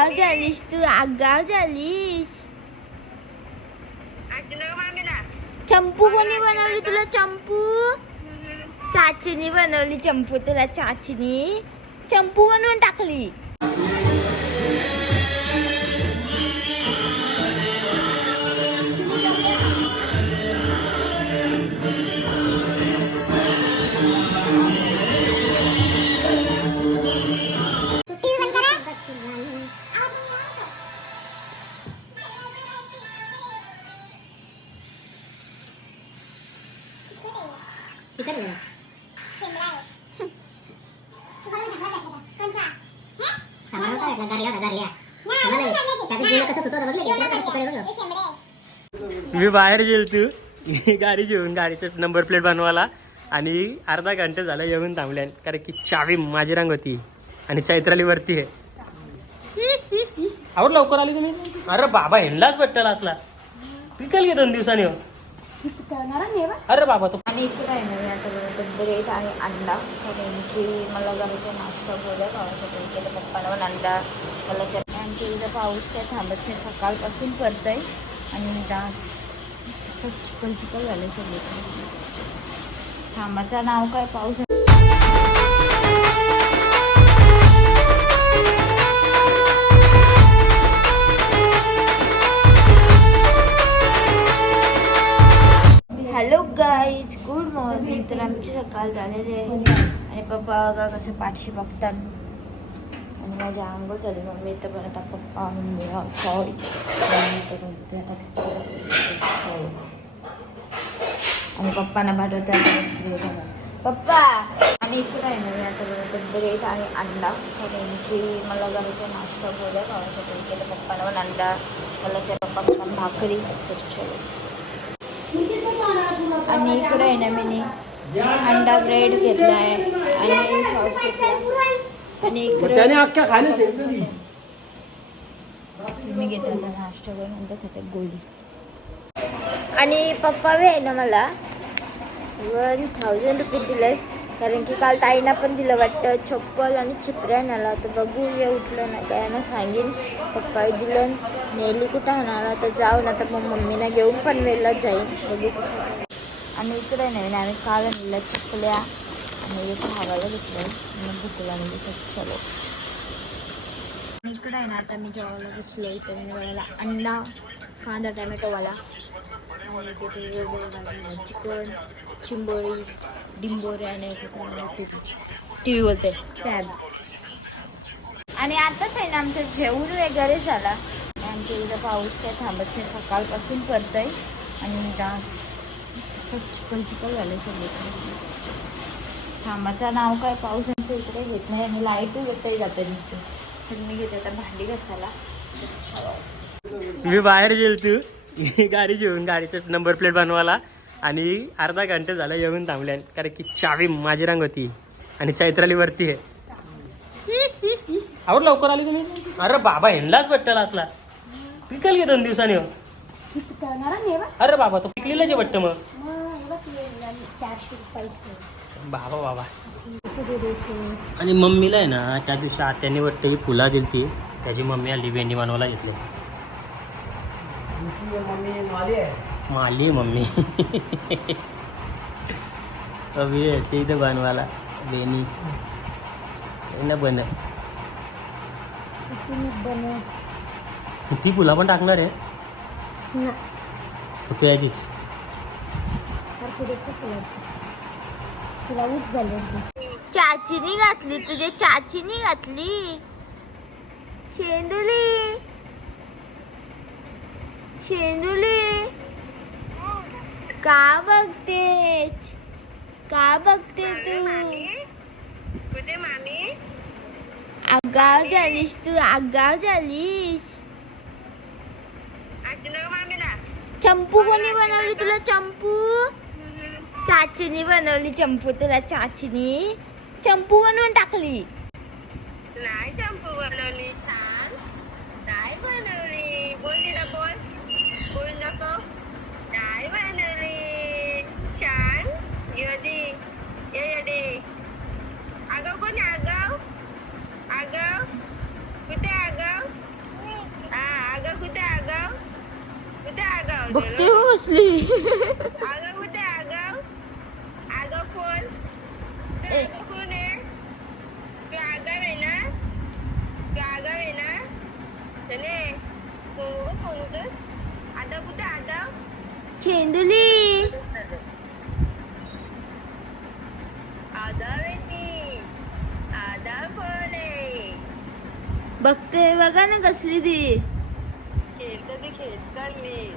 पप्पा झालीस तू आगाव झालीस. चंपू कोणी बनवली तुला चंपू? चाचणी बनवली चंपू तुला चाचीनी चंपू बनवून टाकली. चिकन होता त्याचं कसं बघलं बघलं मी बाहेर गेल तू. गाडी घेऊन गाडीचा नंबर प्लेट बनवायला. आणि अर्धा घंटा झाला येऊन थांबल्या. कारण की चावी माझी रांग होती. आणि चैत्राली वरती आहे. आवड लवकर आली तुम्ही? अरे बाबा ह्यांनाच बट्टल असला. पिकल घे दोन दिवसांनी हो. अरे बाबा तो आणि इकडे आहे ना मी आता ब्रेड आणि अंडा. की मला घराचा नाश्ता बोलला पावसासाठी केलं पप्पाला पण अंडा मला आमच्या इथं पाऊस काय थांबत नाही सकाळपासून पडतंय आणि डास चिकल चिकल झालं सगळं थांबाचं नाव काय पाऊस गाईज गुड मॉर्निंग तर आमची सकाळ झालेली आहे. आणि पप्पा बघा कसं पाठशी बघतात. आणि माझ्या आंघोळ झाली. मम्मी तर परत आता पप्पा मम्मी सॉरी आणि पप्पांना पाठवते पप्पा! आणि इकडे काय नाही आता बनवतो ब्रेड आणि अंडा कारण की मला घराचा नाश्ता बोलला पावसासाठी केलं पप्पाला पण अंडा. मला पप्पा भाकरी. तर आणि इकडे आहे ना मी अंडा ब्रेड घेतला आहे आणि सॉस घेतला आणि इकडे अख्ख्या खाली मी घेते आता नाश्ता करून नंतर खाते गोळी. आणि पप्पा बी आहे ना मला. वन थाउजंड रुपये दिले कारण की काल ताईना पण दिलं वाटतं. चप्पल आणि चिपऱ्या आणायला तर बघू ये उठलं ना. काय ना सांगेन. पप्पा दिलं. नेली कुठं आणायला? तर जाऊ ना तर मग मम्मीना घेऊन पनवेलला जाईन. बघू. आणि इकडे नाही आम्ही काल आणलेल्या चकल्या आणि एक हवाला घेतलं मग भूक म्हणजे तर चलो. इकडे आहे ना आता मी जेवायला बसलो इथे मी वेळेला अंडा कांदा टोमॅटोवाला. आणि तिथे चिकन चिंबोळी डिंबोरी आणि टी व्ही बोलते. टॅब आणि आताच आहे ना आमचं जेवण वगैरे झाला. आमच्या इथं पाऊस काय थांबत नाही. सकाळपासून पडतंय. आणि डान्स चिकल चिकल झालं सगळं. थांबाचं. नाव काय? पावसाचं इकडे घेत नाही आणि लाईटही येतही जाते नुसतं. तर मी घेते आता भांडी घासायला. मी बाहेर गेल तू. गाडी घेऊन गाडीचा नंबर प्लेट बनवायला. आणि अर्धा घंटा झाला येऊन थांबल्या कारण की चावी माझी रांग होती. आणि चैत्राली वरती आहे. आवड लवकर आली तुम्ही? अरे बाबा ह्यांनाच बट्टल असला. पिकल घे दोन दिवसांनी हो. अरे बाबा तो पिकलेला जे बट्ट मग. बाबा बाबा. आणि मम्मीला आहे ना त्या दिवशी आत्याने वाटतं ही फुला दिली ती. त्याची मम्मी आली भेंडी बनवायला घेतली. माली आहे मम्मी. अभि येते इथं बनवायला बेनी ना बन. ती फुला पण टाकणार आहे? फक्त याचीच चाचीनी घातली तुझे चाचीनी घातली. शेंदुली. शेंदुली. का बघतेच का बघते तू? आगाव झालीस तू आगाव झालीस. चंपू कोणी बनवली तुला चंपू? चाचीनी बनवली चंपू तुला चाचीनी चंपू बनवून टाकली. नाही चंपू बनवली छान नाही बनवली बोल दिला बोल बोल नको नाही बनवली छान यदी ये यदी आगाव कोणी आगाव आगाव बघते हो कसली आगाव कुठे आगाव आगाव कोण तू ए. आगाव कोण आहे तू आगाव आहे ना तू आगाव आहे ना चले कोण कोण होतं आता कुठे आगाव चेंदुली आगाव आहे ती आगाव कोण आहे बघते कसली ती. खेळत ती खेळत चालली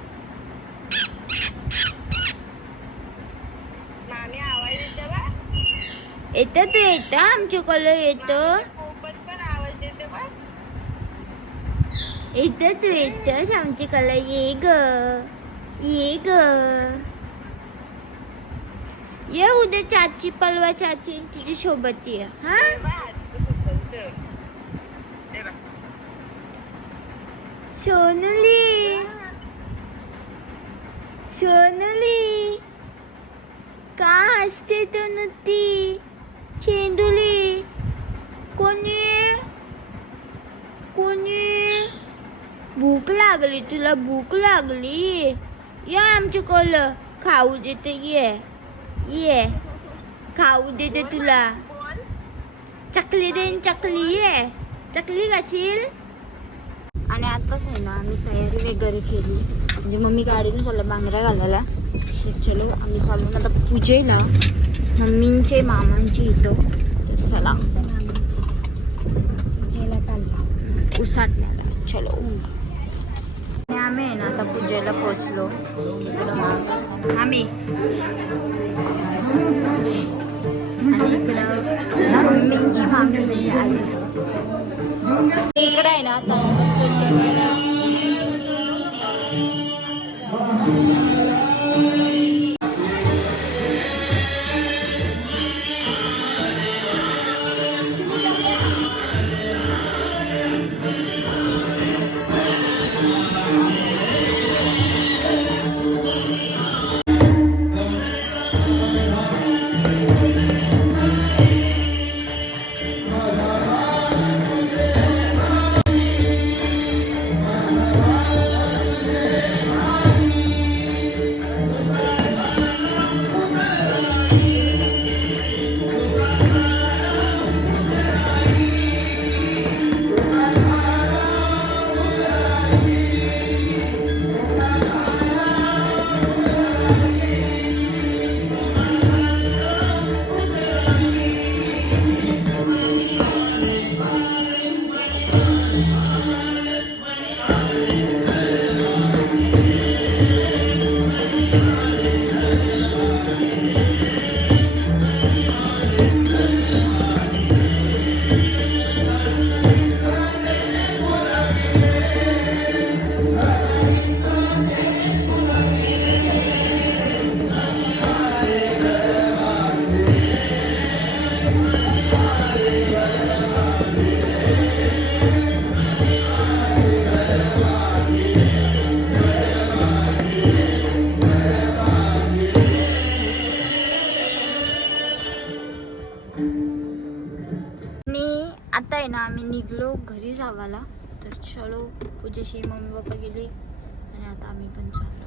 मामी आवाज येतो बा येत तू येत. आमच्या कॉलेज येत. खूपच पण आवाज देते बा येत तू येतच आमची कला ये ग. ये ग. ये उद्या चाची पलवा चाची तुझी सोबत ये. हा? सोनुली सोनुली का हसते तू नुती? चेंडुली कोणी? कोणी? भूक लागली तुला भूक लागली? ये आमचे कोल खाऊ देते ये. ये. खाऊ देते तुला. चकली देईन चकली ये. चकली गाचील आताच आहे ना आम्ही तयारी वगैरे केली. म्हणजे मम्मी गाडीने चाललं बांगड्या घालायला. चलो आम्ही चाललो आता पूजेला मम्मींचे मामांची इथं. तर चला. पूजेला चालला. उसाटण्याला चलो. आम्ही आहे ना आता पूजेला पोचलो आम्ही. आणि इकडं मम्मींची मामी आई इकडे आहे ना आता घरी जावाला. तर चलो पूजेशी मम्मी पप्पा गेले. आणि आता आम्ही पण चाललो.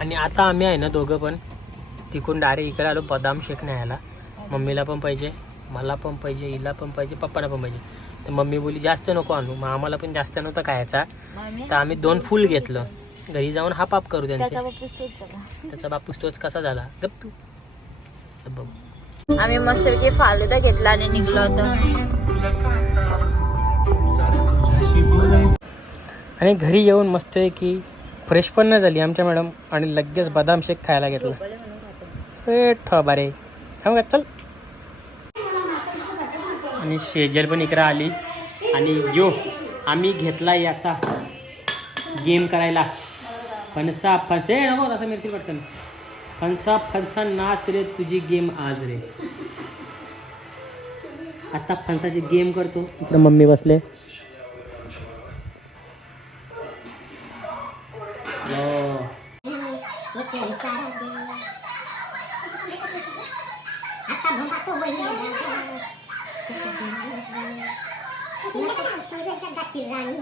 आणि आता आम्ही आहे ना दोघं पण. तिकून डायरेक्ट इकडे आलो बदाम शेक न्यायला मम्मीला पण पाहिजे मला पण पाहिजे हिला पण पाहिजे पप्पाला पण पाहिजे. तर मम्मी बोली जास्त नको आणू. मग आम्हाला पण जास्त नव्हता खायचा. तर आम्ही दोन फुल घेतलं. घरी जाऊन हाफ हाफ करू त्याचा. त्यांचे बापूस तेच कसा झाला? गप तू तर बघू. आम्ही मस्तपैकी फालुदा घेतला आणि निघलो होतो. आणि घरी येऊन मस्त आहे की फ्रेश पण नाही झाली आमच्या मॅडम आणि लगेच बदाम शेक खायला घेतला. ए बारे थांब का चल. आणि शेजल पण इकडे आली. आणि यो आम्ही घेतला याचा गेम करायला. फणसा फणसे. नको आता मिरची पटकन. फणसा फणसा नाच रे तुझी गेम आज रे. आता फणसाची गेम करतो. इकडे मम्मी बसले. हो. राणी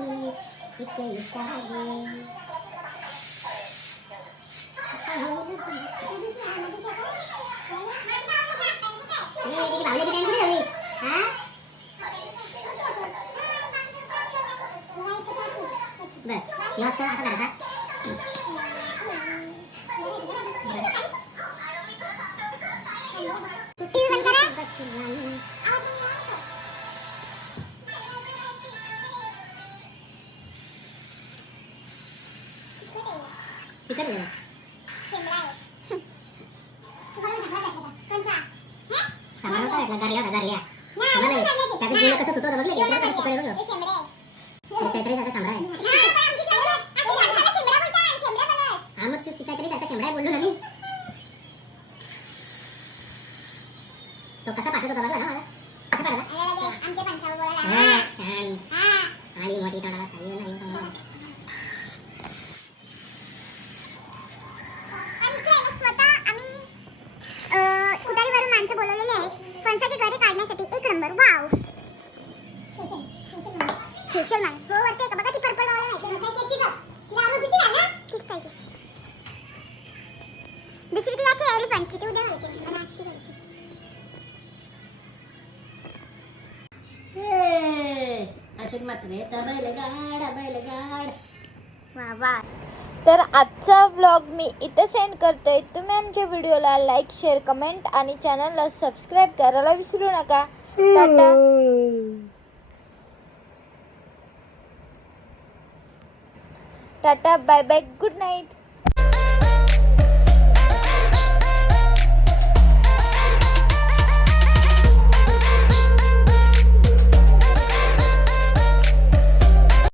इथे इशारा दे. ए, तिची बाहुल्याची बँड कुठे ठेवलीस? हा? बर हे असतं असं करायचा चिकट आहे जरा. सामान होता भेटला गारल्या होता गारल्या आम्हाला त्याचं गुळ कसं सुटवतं बघलं की त्याचं चिकट आहे बघलं हे चैत्री सारखा शामरा आहे हा मग तू चैत्री सारखा शेंबडा आहे बोललो ना मी तो कसा पाठवत होता बघला ना मला. कसं पाठवला हा, आणि मोठी तोंडाला साई आहे ना, हे फेशियल माणूस हो वरते का? बघा ती पर्पल वाला नाही. तीच पाहिजे. दुसरी एलिफंटची ती उद्या घालायची. मला आज ती अशोक बैलगाड बैलगाड. वा तर आजचा ब्लॉग मी इथं सेंड करते. तुम्ही आमच्या व्हिडिओला लाईक शेअर कमेंट आणि चॅनलला सबस्क्राईब करायला विसरू नका. Tata. Tata bye bye good night